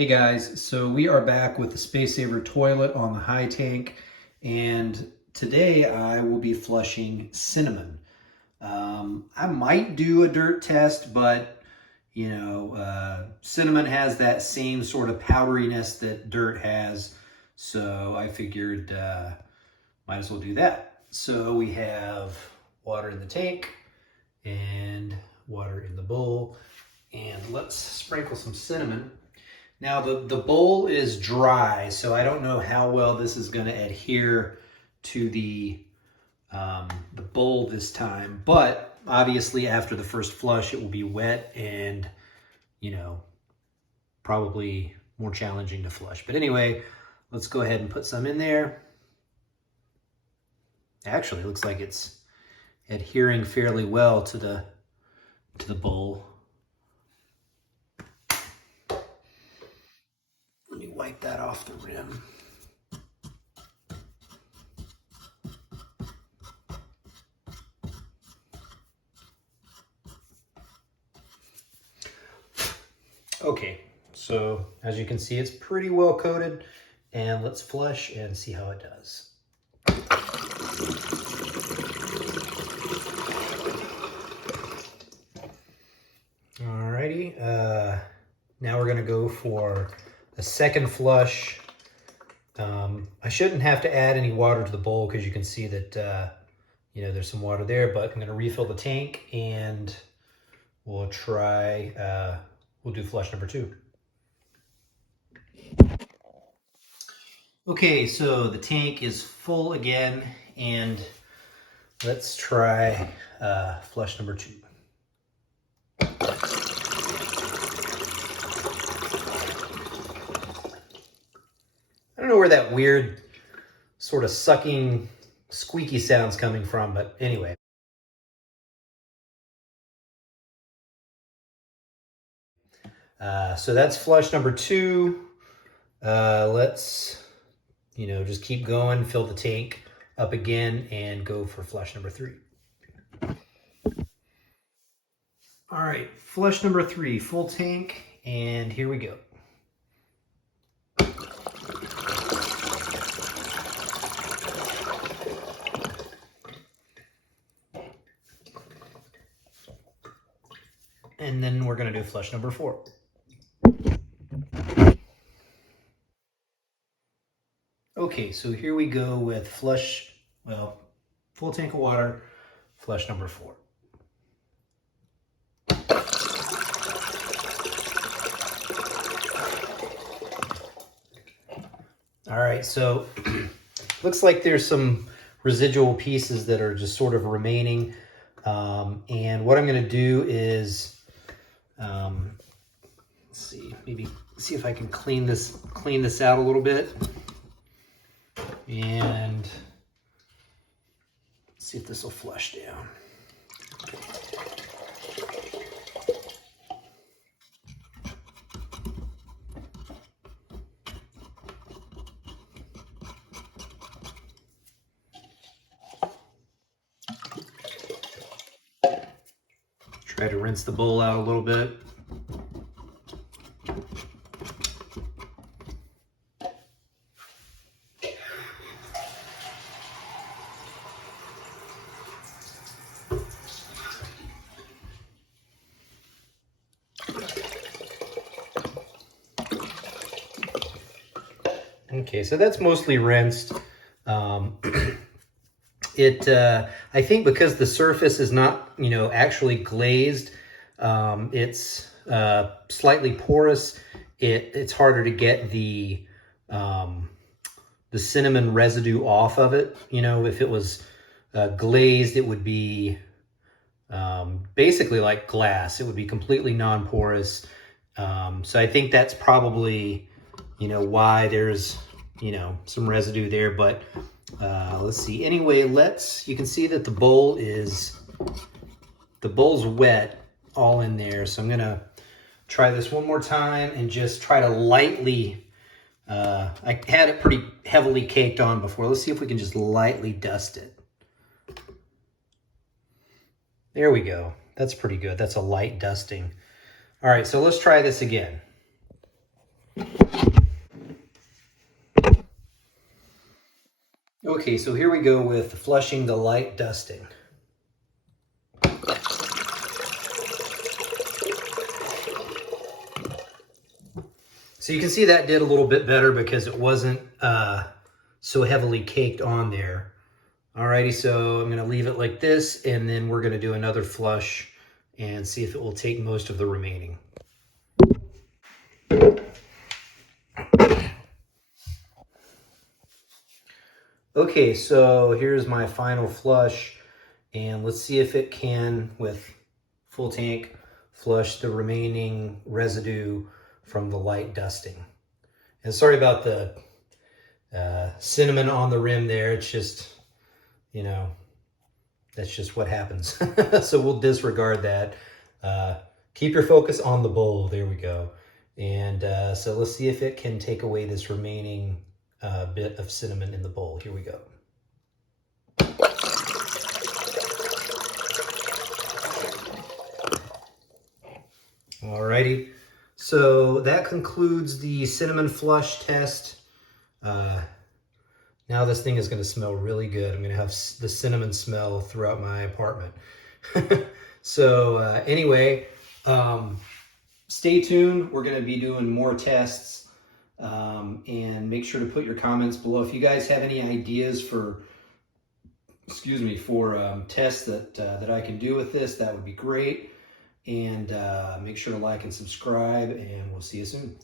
Hey guys, so we are back with the Space Saver toilet on the high tank, and today I will be flushing Cinnamon. I might do a dirt test, but Cinnamon has that same sort of powderiness that dirt has, so I figured might as well do that. So we have water in the tank and water in the bowl, and let's sprinkle some cinnamon. Now the bowl is dry, so I don't know how well this is going to adhere to the bowl this time, but obviously after the first flush it will be wet and, probably more challenging to flush. But anyway, let's go ahead and put some in there. Actually, it looks like it's adhering fairly well to the bowl. Let me wipe that off the rim. Okay, so as you can see, it's pretty well coated, and let's flush and see how it does. Alrighty, now we're gonna go for a second flush. I shouldn't have to add any water to the bowl because you can see that there's some water there, but I'm gonna refill the tank and we'll try, we'll do flush number 2. Okay, so the tank is full again, and let's try flush number 2. I don't know where that weird sort of sucking, squeaky sound's coming from, but anyway. So that's flush number 2. Let's, just keep going, fill the tank up again, and go for flush number 3. All right, flush number 3, full tank, and here we go. And then we're going to do flush number 4. Okay, so here we go with full tank of water, flush number 4. All right, so looks like there's some residual pieces that are just sort of remaining. And what I'm going to do is, let's see, maybe see if I can clean this out a little bit, and see if this will flush down. Try to rinse the bowl out a little bit. Okay, so that's mostly rinsed. I think because the surface is not, actually glazed, it's slightly porous. It's harder to get the cinnamon residue off of it. If it was glazed, it would be basically like glass. It would be completely non-porous. So I think that's probably, why there's, some residue there, but let's see. Anyway, you can see that the bowl's wet all in there. So I'm going to try this one more time and just try to lightly, I had it pretty heavily caked on before. Let's see if we can just lightly dust it. There we go. That's pretty good. That's a light dusting. All right, so let's try this again. Okay, so here we go with flushing the light dusting. So you can see that did a little bit better because it wasn't so heavily caked on there. Alrighty, so I'm going to leave it like this, and then we're going to do another flush and see if it will take most of the remaining. Okay, so here's my final flush, and let's see if it can, with full tank, flush the remaining residue from the light dusting. And sorry about the cinnamon on the rim there. It's just, you know, that's just what happens. So we'll disregard that. Keep your focus on the bowl. There we go. And so let's see if it can take away this remaining bit of cinnamon in the bowl. Here we go. Alrighty, so that concludes the cinnamon flush test. Now this thing is going to smell really good. I'm going to have the cinnamon smell throughout my apartment. So anyway, stay tuned. We're going to be doing more tests, and make sure to put your comments below. If you guys have any ideas for, tests that I can do with this, that would be great. And make sure to like and subscribe, and we'll see you soon.